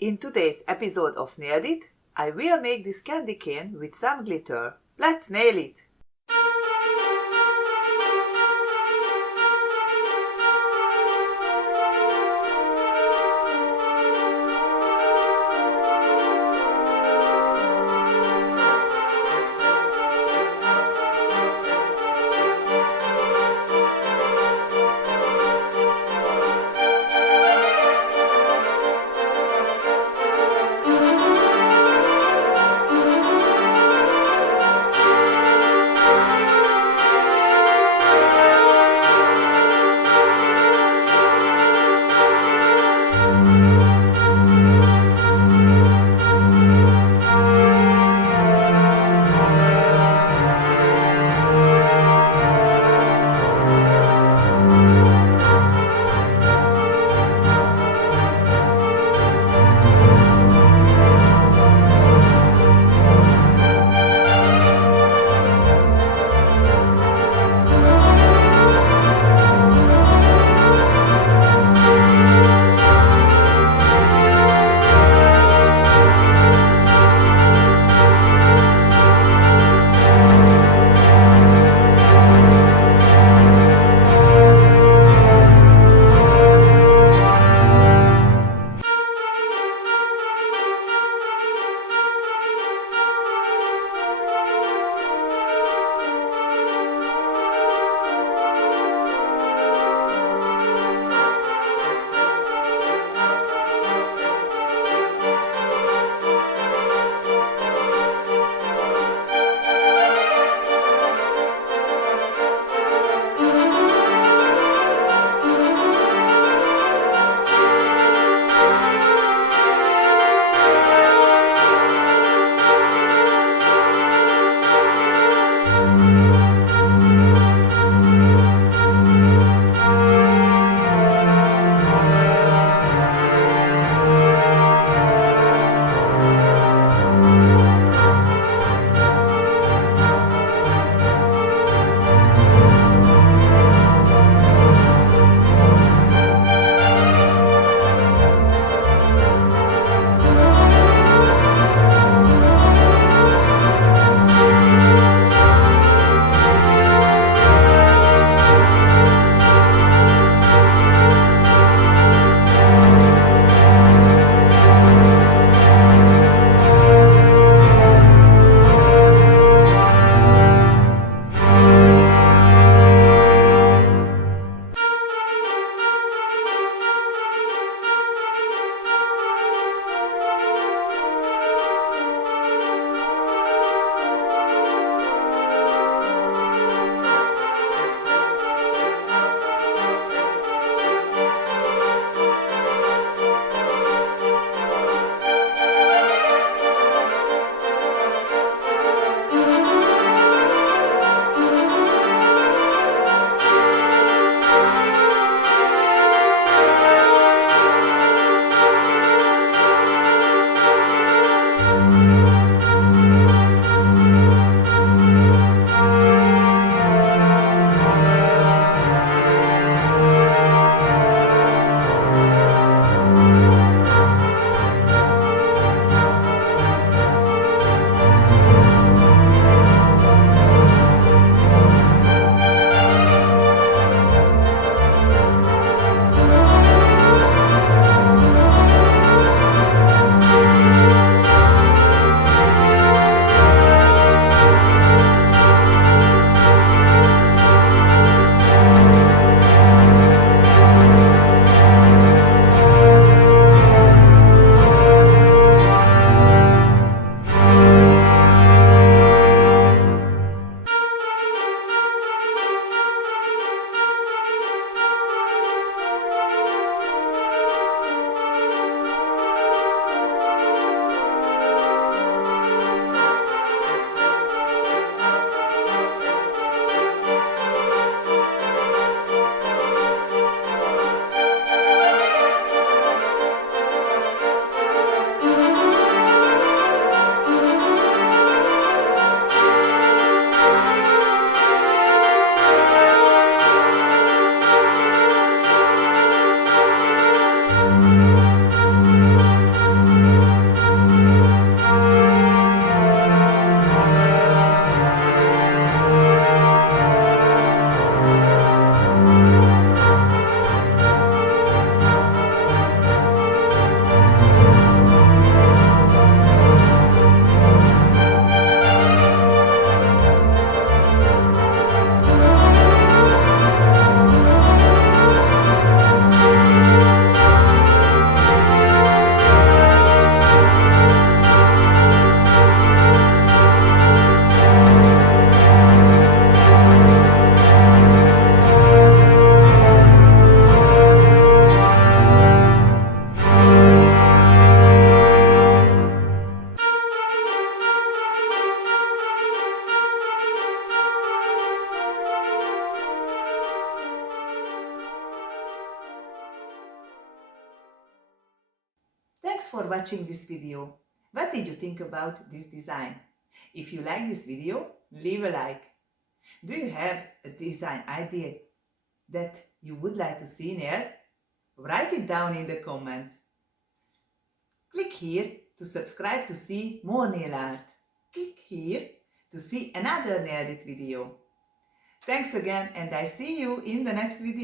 In today's episode of Nailed It, I will make this candy cane with some glitter. Let's nail it! for watching this video. What did you think about this design? If you like this video, leave a like. Do you have a design idea that you would like to see nailed? Write it down in the comments. Click here to subscribe to see more nail art. Click here to see another Nailed It video. Thanks again, and I see you in the next video.